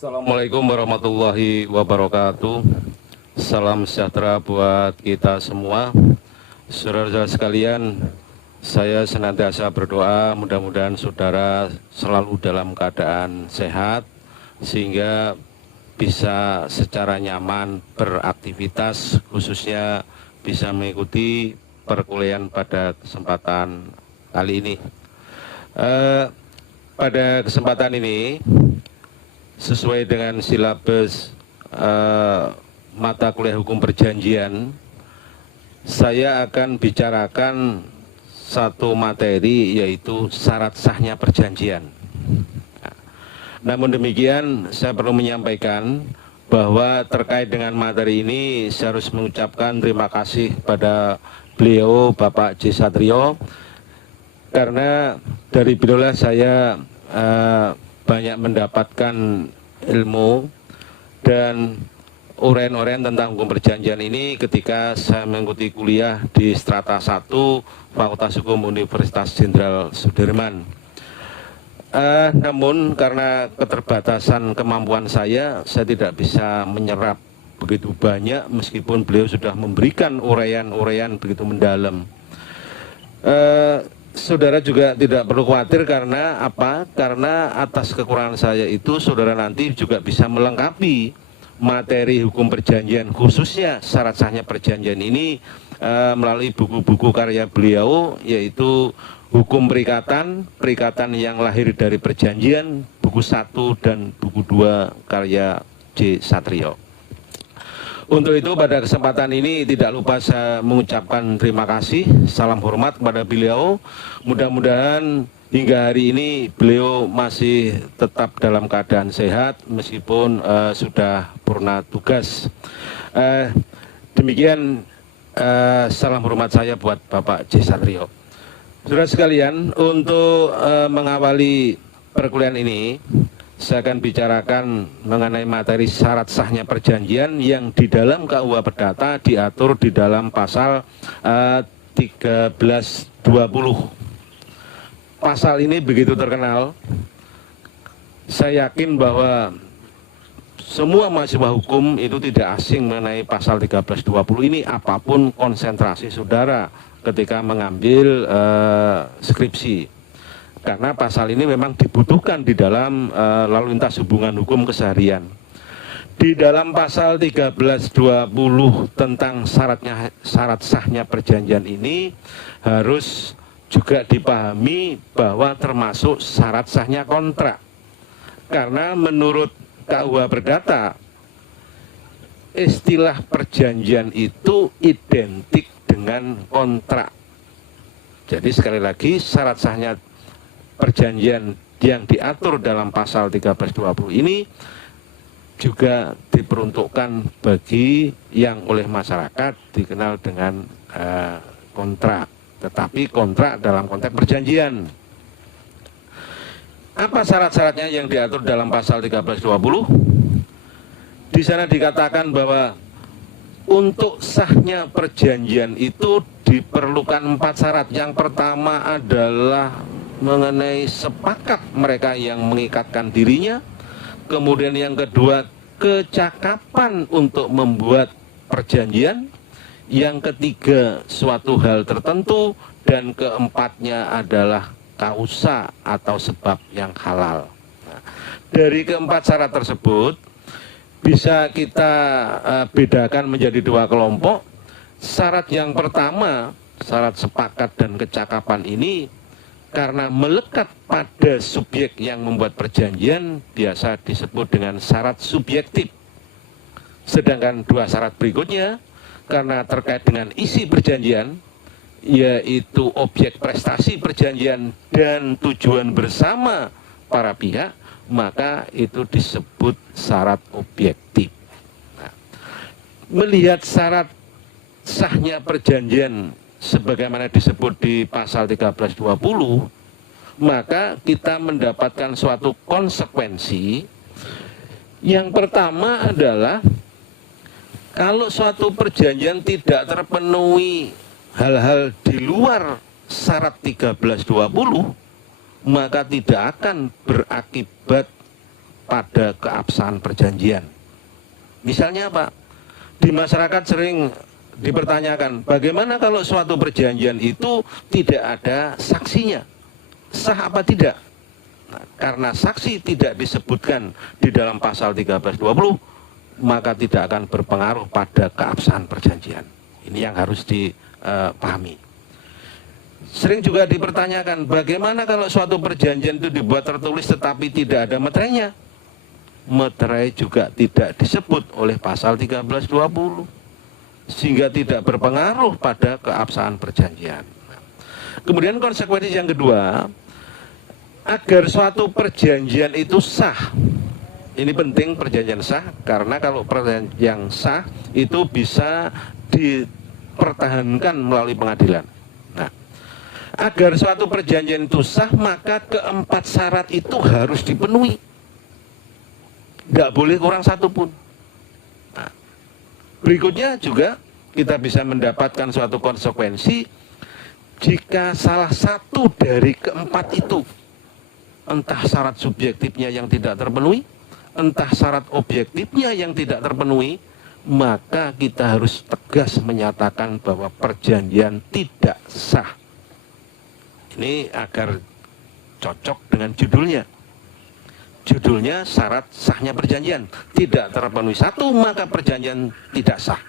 Assalamualaikum warahmatullahi wabarakatuh. Salam sejahtera buat kita semua. Saudara-saudara sekalian, saya senantiasa berdoa mudah-mudahan saudara selalu dalam keadaan sehat sehingga bisa secara nyaman beraktivitas, khususnya bisa mengikuti perkuliahan pada kesempatan kali ini. Pada kesempatan ini, sesuai dengan silabus mata kuliah hukum perjanjian, saya akan bicarakan satu materi, yaitu syarat sahnya perjanjian. Namun demikian, saya perlu menyampaikan bahwa terkait dengan materi ini saya harus mengucapkan terima kasih pada beliau Bapak J. Satrio, karena dari beliau saya banyak mendapatkan ilmu dan uraian-uraian tentang hukum perjanjian ini ketika saya mengikuti kuliah di Strata 1 Fakultas Hukum Universitas Jenderal Sudirman. Namun karena keterbatasan kemampuan saya tidak bisa menyerap begitu banyak meskipun beliau sudah memberikan uraian-uraian begitu mendalam. Saudara juga tidak perlu khawatir, karena apa? Karena atas kekurangan saya itu saudara nanti juga bisa melengkapi materi hukum perjanjian, khususnya syarat sahnya perjanjian ini melalui buku-buku karya beliau, yaitu Hukum Perikatan yang lahir dari perjanjian, buku 1 dan buku 2 karya J. Satrio. Untuk itu pada kesempatan ini tidak lupa saya mengucapkan terima kasih, salam hormat kepada beliau. Mudah-mudahan hingga hari ini beliau masih tetap dalam keadaan sehat meskipun sudah purna tugas. Demikian salam hormat saya buat Bapak J. Satrio. Saudara sekalian, untuk mengawali perkuliahan ini, saya akan bicarakan mengenai materi syarat sahnya perjanjian yang di dalam KUH Perdata diatur di dalam pasal 1320. Pasal ini begitu terkenal, saya yakin bahwa semua mahasiswa hukum itu tidak asing mengenai pasal 1320 ini, apapun konsentrasi saudara ketika mengambil skripsi. Karena pasal ini memang dibutuhkan di dalam lalu lintas hubungan hukum keseharian. Di dalam pasal 1320 tentang syarat sahnya perjanjian ini harus juga dipahami bahwa termasuk syarat sahnya kontrak. Karena menurut KUH Perdata, istilah perjanjian itu identik dengan kontrak. Jadi sekali lagi, syarat sahnya perjanjian yang diatur dalam pasal 1320 ini juga diperuntukkan bagi yang oleh masyarakat dikenal dengan kontrak, tetapi kontrak dalam konteks perjanjian. Apa syarat-syaratnya yang diatur dalam pasal 1320? Di sana dikatakan bahwa untuk sahnya perjanjian itu diperlukan 4 syarat. Yang pertama adalah mengenai sepakat mereka yang mengikatkan dirinya. Kemudian yang kedua, kecakapan untuk membuat perjanjian. Yang ketiga, suatu hal tertentu. Dan keempatnya adalah kausa atau sebab yang halal. Nah, dari keempat syarat tersebut bisa kita bedakan menjadi 2 kelompok. Syarat yang pertama, syarat sepakat dan kecakapan ini karena melekat pada subjek yang membuat perjanjian biasa disebut dengan syarat subjektif. Sedangkan 2 syarat berikutnya karena terkait dengan isi perjanjian, yaitu objek prestasi perjanjian dan tujuan bersama para pihak, maka itu disebut syarat objektif. Nah, melihat syarat sahnya perjanjian sebagaimana disebut di pasal 1320, maka kita mendapatkan suatu konsekuensi. Yang pertama adalah kalau suatu perjanjian tidak terpenuhi hal-hal di luar syarat 1320, maka tidak akan berakibat pada keabsahan perjanjian. Misalnya apa? Di masyarakat sering dipertanyakan, bagaimana kalau suatu perjanjian itu tidak ada saksinya? Sah apa tidak? Nah, karena saksi tidak disebutkan di dalam pasal 1320, maka tidak akan berpengaruh pada keabsahan perjanjian. Ini yang harus dipahami. Sering juga dipertanyakan, bagaimana kalau suatu perjanjian itu dibuat tertulis tetapi tidak ada meterainya? Meterai juga tidak disebut oleh pasal 1320, sehingga tidak berpengaruh pada keabsahan perjanjian. Kemudian konsekuensi yang kedua, agar suatu perjanjian itu sah. Ini penting, perjanjian sah, karena kalau perjanjian sah itu bisa dipertahankan melalui pengadilan. Nah, agar suatu perjanjian itu sah, maka keempat syarat itu harus dipenuhi. Tidak boleh kurang satu pun. Nah, berikutnya juga kita bisa mendapatkan suatu konsekuensi jika salah satu dari keempat itu, entah syarat subjektifnya yang tidak terpenuhi, entah syarat objektifnya yang tidak terpenuhi, maka kita harus tegas menyatakan bahwa perjanjian tidak sah. Ini agar cocok dengan judulnya. Judulnya syarat sahnya perjanjian. Tidak terpenuhi satu, maka perjanjian tidak sah.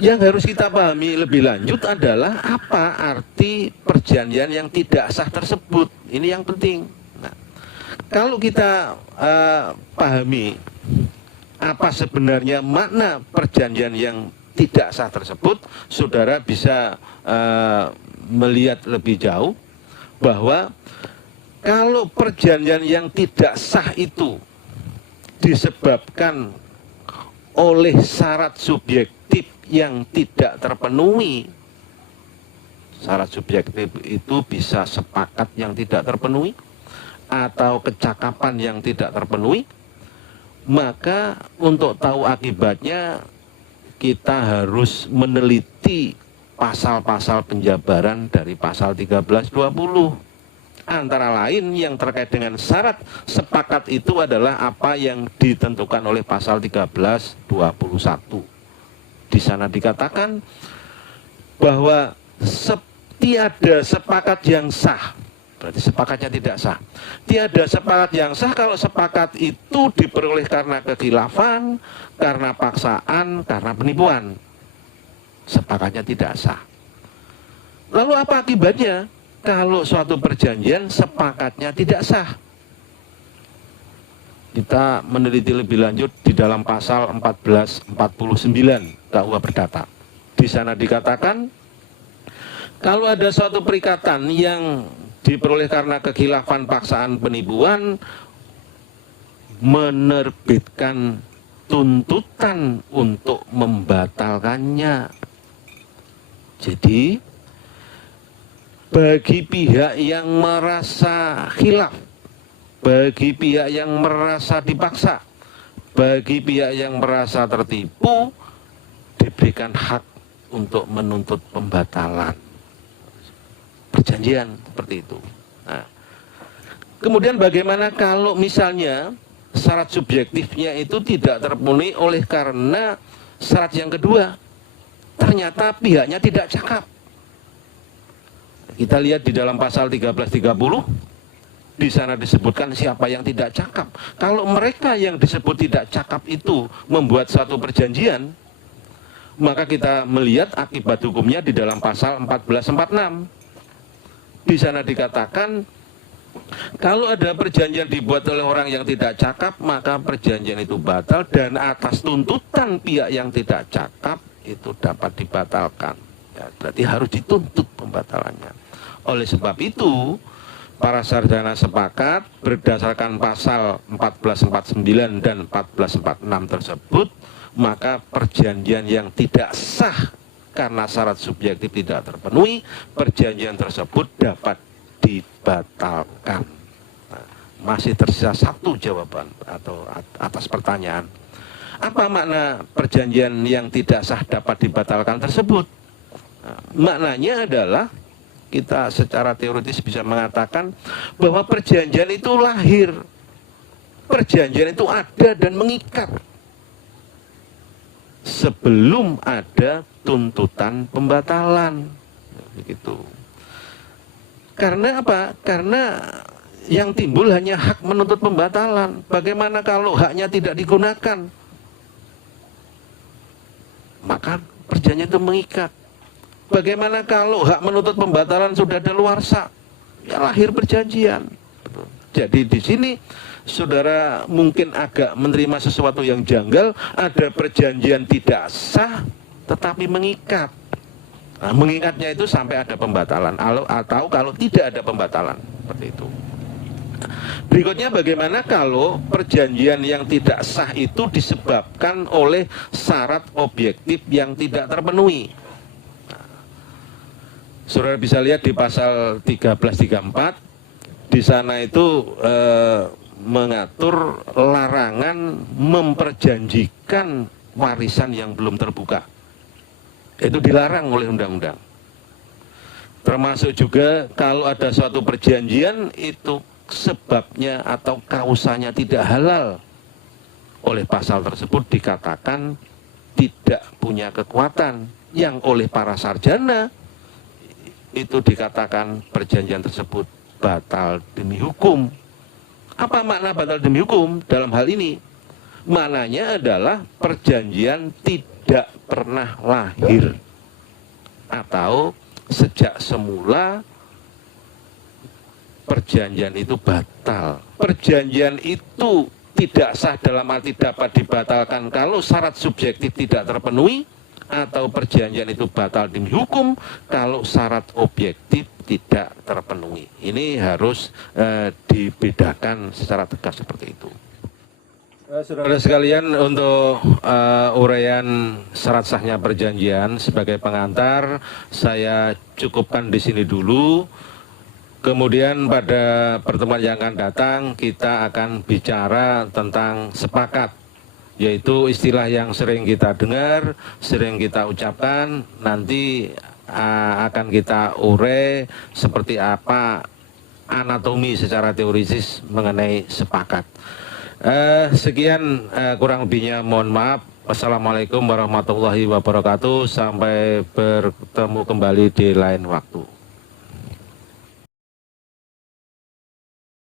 Yang harus kita pahami lebih lanjut adalah apa arti perjanjian yang tidak sah tersebut. Ini yang penting. Nah, kalau kita pahami apa sebenarnya makna perjanjian yang tidak sah tersebut, saudara bisa melihat lebih jauh bahwa kalau perjanjian yang tidak sah itu disebabkan oleh syarat subjektif yang tidak terpenuhi, syarat subjektif itu bisa sepakat yang tidak terpenuhi atau kecakapan yang tidak terpenuhi, maka untuk tahu akibatnya kita harus meneliti pasal-pasal penjabaran dari pasal 1320. Antara lain yang terkait dengan syarat sepakat itu adalah apa yang ditentukan oleh pasal 1321. Di sana dikatakan bahwa tiada sepakat yang sah, berarti sepakatnya tidak sah. Tiada sepakat yang sah kalau sepakat itu diperoleh karena kekhilafan, karena paksaan, karena penipuan. Sepakatnya tidak sah. Lalu apa akibatnya kalau suatu perjanjian sepakatnya tidak sah? Kita meneliti lebih lanjut di dalam pasal 1449 KUH Perdata. Di sana dikatakan kalau ada suatu perikatan yang diperoleh karena kekhilafan, paksaan, penipuan, menerbitkan tuntutan untuk membatalkannya. Jadi bagi pihak yang merasa khilaf, bagi pihak yang merasa dipaksa, bagi pihak yang merasa tertipu, diberikan hak untuk menuntut pembatalan perjanjian seperti itu. Nah, kemudian bagaimana kalau misalnya syarat subjektifnya itu tidak terpenuhi oleh karena syarat yang kedua, ternyata pihaknya tidak cakap. Kita lihat di dalam pasal 1330, di sana disebutkan siapa yang tidak cakap. Kalau mereka yang disebut tidak cakap itu membuat satu perjanjian, maka kita melihat akibat hukumnya di dalam pasal 1446. Di sana dikatakan kalau ada perjanjian dibuat oleh orang yang tidak cakap, maka perjanjian itu batal dan atas tuntutan pihak yang tidak cakap itu dapat dibatalkan. Ya, berarti harus dituntut pembatalannya. Oleh sebab itu, para sarjana sepakat berdasarkan pasal 1449 dan 1446 tersebut, maka perjanjian yang tidak sah karena syarat subjektif tidak terpenuhi, perjanjian tersebut dapat dibatalkan. Nah, masih tersisa satu jawaban atau atas pertanyaan. Apa makna perjanjian yang tidak sah dapat dibatalkan tersebut? Nah, maknanya adalah kita secara teoritis bisa mengatakan bahwa perjanjian itu lahir. Perjanjian itu ada dan mengikat sebelum ada tuntutan pembatalan. Begitu. Karena apa? Karena yang timbul hanya hak menuntut pembatalan. Bagaimana kalau haknya tidak digunakan? Maka perjanjian itu mengikat. Bagaimana kalau hak menuntut pembatalan sudah daluarsa? Ya lahir perjanjian. Jadi di sini saudara mungkin agak menerima sesuatu yang janggal, ada perjanjian tidak sah tetapi mengikat. Nah, mengikatnya itu sampai ada pembatalan atau kalau tidak ada pembatalan, seperti itu. Berikutnya, bagaimana kalau perjanjian yang tidak sah itu disebabkan oleh syarat objektif yang tidak terpenuhi? Saudara bisa lihat di pasal 1334, di sana itu mengatur larangan memperjanjikan warisan yang belum terbuka. Itu dilarang oleh undang-undang. Termasuk juga kalau ada suatu perjanjian itu sebabnya atau kausanya tidak halal, oleh pasal tersebut dikatakan tidak punya kekuatan, yang oleh para sarjana itu dikatakan perjanjian tersebut batal demi hukum. Apa makna batal demi hukum dalam hal ini? Maknanya adalah perjanjian tidak pernah lahir, atau sejak semula perjanjian itu batal. Perjanjian itu tidak sah dalam arti dapat dibatalkan kalau syarat subjektif tidak terpenuhi, atau perjanjian itu batal demi hukum kalau syarat objektif tidak terpenuhi. Ini harus dibedakan secara tegas seperti itu. Saudara sekalian, untuk uraian syarat sahnya perjanjian sebagai pengantar saya cukupkan di sini dulu. Kemudian pada pertemuan yang akan datang kita akan bicara tentang sepakat, yaitu istilah yang sering kita dengar, sering kita ucapkan. Nanti akan kita urai seperti apa anatomi secara teoritis mengenai sepakat. Sekian, kurang lebihnya mohon maaf. Wassalamualaikum warahmatullahi wabarakatuh. Sampai bertemu kembali di lain waktu.